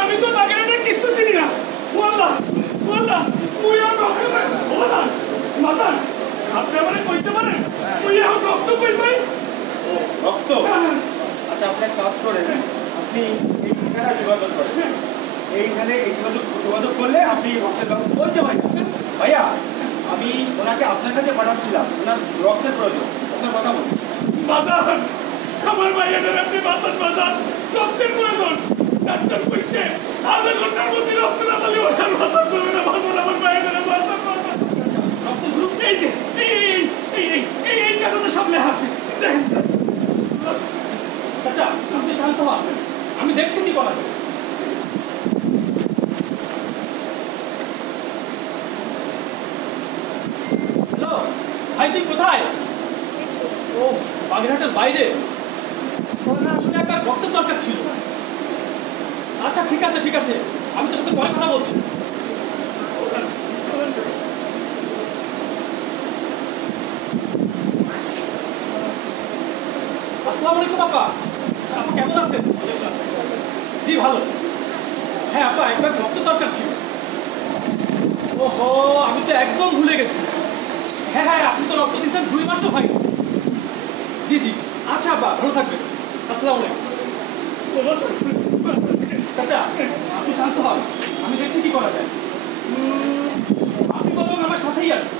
আমি তো তাকে এটা কিছু চিনি না। ওয়াল্লাহ ওয়াল্লাহ তুই আর ওয়াল্লাহ মাতা আপনি আমারে কইতে পারেন তুই এখন রক্ত কই পাই? ও রক্ত? আচ্ছা আপনি এক কাজ করেন, আপনি এই ঠিকানায় যোগাযোগ করেন। এইখানে এই যোগাযোগ করলে আপনি রক্তের ব্যবস্থা বলছে। ভাইয়া আমি ওনাকে আপনার কাছে পাঠাচ্ছিলাম, ওনার রক্তের প্রয়োজন, আপনার কথা বলুন। বাজান আমার ভাইয়াদের আপনি বাজান রক্তের প্রয়োজন। ডাক্তার কইছে আধা ঘন্টার মধ্যে রক্ত না পেলে ওখানে বাজান করবে না। বাজান আমার ভাইয়াদের বাজান রক্ত গ্রুপ এই যে এই টাকা তো সামনে আছে দেখেন। আচ্ছা আপনি শান্ত হন, আমি দেখছি কি করা যায়। হ্যালো ভাই, তুই কোথায়? ও বাগেরহাটের বাইরে। আসলে একটা রক্তের দরকার ছিল। আচ্ছা ঠিক আছে ঠিক আছে, আমি তোর সাথে পরে কথা বলছি। আসসালামু আলাইকুম আপা, আপনি কেমন আছেন? জি ভালো। হ্যাঁ আপা, একবার রক্তের দরকার ছিল। ওহো আমি তো একদম ভুলে গেছি। হ্যাঁ হ্যাঁ আপনি তো রক্ত দিচ্ছেন 2 মাসও হয়নি। জি জি আচ্ছা আপা, ভালো থাকবেন। আসসালামু আলাইকুম। চাচা আপনি শান্ত হন, আমি দেখছি কি করা যায়। আপনি বরং আমার সাথেই আসুন।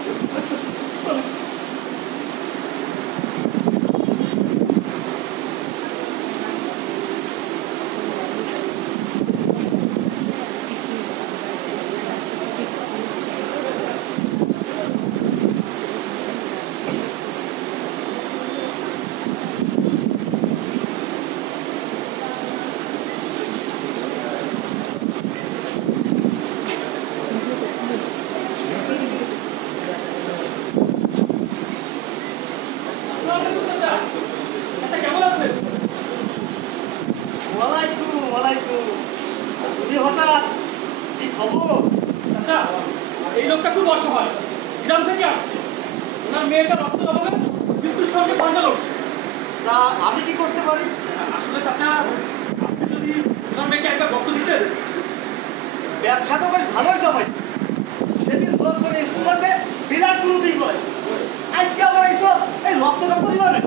এই লোকটা খুব অসহায়, গ্রাম থেকে আসছে। ওনার মেয়েটা রক্ত অভাবে মৃত্যুর সঙ্গে পাঞ্জা লড়ছে। তা আমি কি করতে পারি? আসলে চাচা আপনি যদি ওনার মেয়েকে একবার রক্ত দিতেন। ব্যবসা তো বেশ ভালোই জমাইছে। সেদিন ফোন করে স্কুল করতে বিরাট গ্রুপিং করে, আজকে আবার আইসো এই রক্ত দিবা না।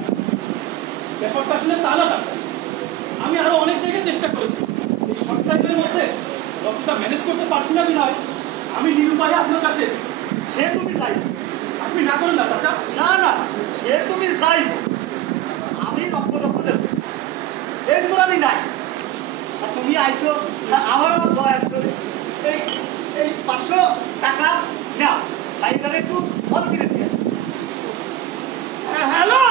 ব্যাপারটা আসলে তা না ডাক্তার, আমি আরো অনেক জায়গায় চেষ্টা করেছি। এই শর্ট টাইমের মধ্যে রক্তটা ম্যানেজ করতে পারছি না বিনয় আমি নিরুপায় আপনার কাছে। সে তুমি যাই, আপনি না করেন না চাচা। না না সে তুমি যাই, আমি রক্ত দেব এরপর আমি নাই। আর তুমি আইসো আমার দয়া করে এই এই 500 টাকা নাও, লাইটারে একটু ফল কিনে দিয়ে। হ্যালো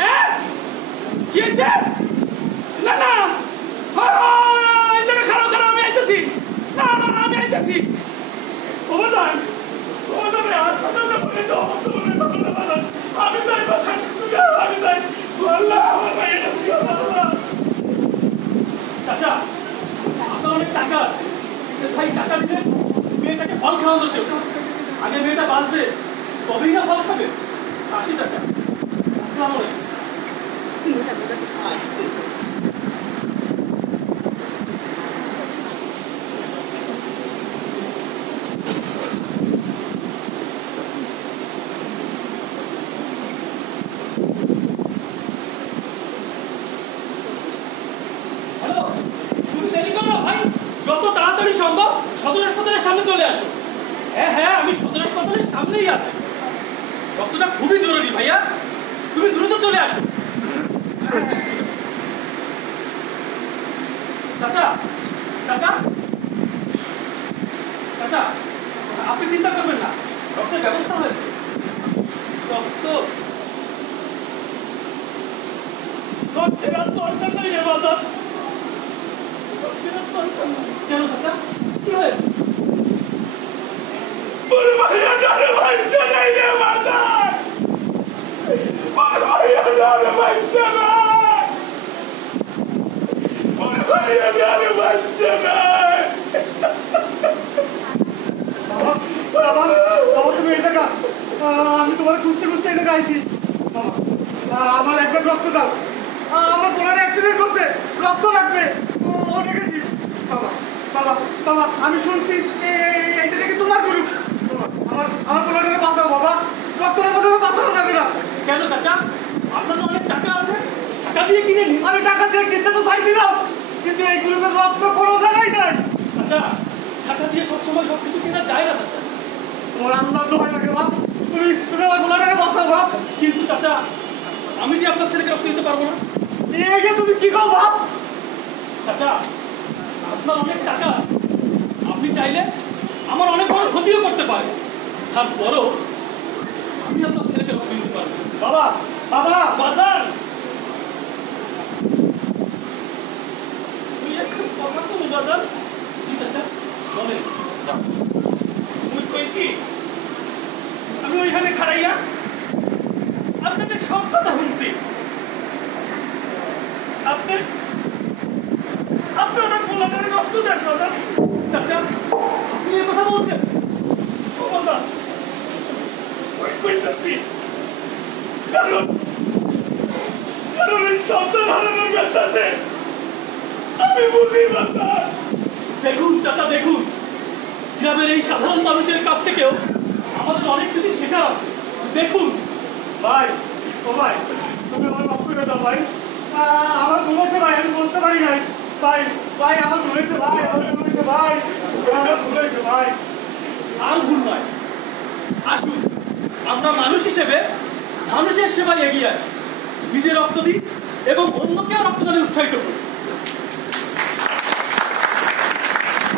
হ্যাঁ কি হয়েছে? না না খারাপ খারাপ আমি আইতেছি। না না আমি আইতেছি। অবদান আমি যাই আমি যাই। চাচা আপনার অনেক টাকা আছে, ভাই টাকা দিলে মেয়েটাকে ফল খাওয়ানো কেউ। আগে মেয়েটা বাঁচবে তবেই না ফল খাবে। 80 টাকা। আসসালামু আলাইকুম। হ্যালো তুমি দেরি করো না ভাই, যত তাড়াতাড়ি সম্ভব সদর হাসপাতালের সামনে চলে আসো। হ্যাঁ হ্যাঁ আমি সদর হাসপাতালের সামনেই আছি। রক্তটা খুবই জরুরি ভাইয়া, তুমি দ্রুত চলে আসো। চাচা চাচা চাচা আপনি চিন্তা করবেন না, রক্তের ব্যবস্থা হয়েছে। রক্ত রক্তের আর দরকার নেই রে বাজার, রক্তের আর দরকার নেই। কেন চাচা কি হয়েছে? ভাইয়া জানে বাচ্চা নাই রে বাজার, ভাইয়া জানে বাচ্চা নাই, ভাইয়া জানে বাচ্চা নাই। তুমি এই জায়গা, আমি তোমার খুঁজতে খুঁজতে এই জায়গা আইছি। আমার একবার রক্ত দাও, আমার কোলারে অ্যাক্সিডেন্ট করছে, রক্ত লাগবে। ও নেগেটিভ। বাবা বাবা বাবা আমি শুনছি এইটা নাকি তোমার গরু। আমার ব্লাডের বাঁচাও বাবা, রক্তের মধ্যে বাঁচানো যাবে না। কেন চাচা, আপনার তো অনেক টাকা আছে, টাকা দিয়ে কিনে নিন। আমি টাকা দিয়ে কিনতে তো চাইছিলাম, কিন্তু এই গ্রুপের রক্ত কোনো জায়গায় নাই। চাচা, টাকা দিয়ে সবসময় সবকিছু কেনা যায় না চাচা। তোমার আল্লাহ দোহাই লাগে বাপ, তুমি আমার ব্লাডের বাঁচাও বাপ। কিন্তু চাচা, আমি যে আপনার ছেলেকে রক্ত দিতে পারবো না। এই যে তুমি কি কও বাপ? চাচা, আপনার অনেক টাকা আছে, আপনি চাইলে আমার অনেক বড় ক্ষতিও করতে পারে, তারপরও আমি আপনার ছেলেকে রক্ত দিতে পারবো। বাবা বাবা বাজার তুই একটু কথা তো বাজার। জি চাচা, বলেন। তুই কই কি? আমি ওইখানে খাড়াইয়া আপনাদের সব কথা শুনছি। আপনি ওনার পোলাটারে রক্ত দেন বাজার। চাচা, আপনি এ কথা বলছেন? ও বাজার ওই কইতাছি, কারণ এই সন্তান হারানোর ব্যথাতে আমি বুঝি বাজার। দেখুন চাচা, দেখুন, গ্রামের এই সাধারণ মানুষের কাছ থেকেও আমাদের অনেক কিছু শেখার আছে। দেখুন ভাই, ও ভাই, তুমি আমার মাফ করে দাও ভাই। আমার ভুল হয়েছে ভাই, আমি বলতে পারি নাই। ভাই ভাই আমার ভুল হয়েছে ভাই, আমার ভুল হয়েছে ভাই, আমার ভুল হয়েছে ভাই। আর ভুল নয়, আসুন আমরা মানুষ হিসেবে মানুষের সেবায় এগিয়ে আসি, নিজে রক্ত দিই এবং অন্যকেও রক্তদানে উৎসাহিত করি।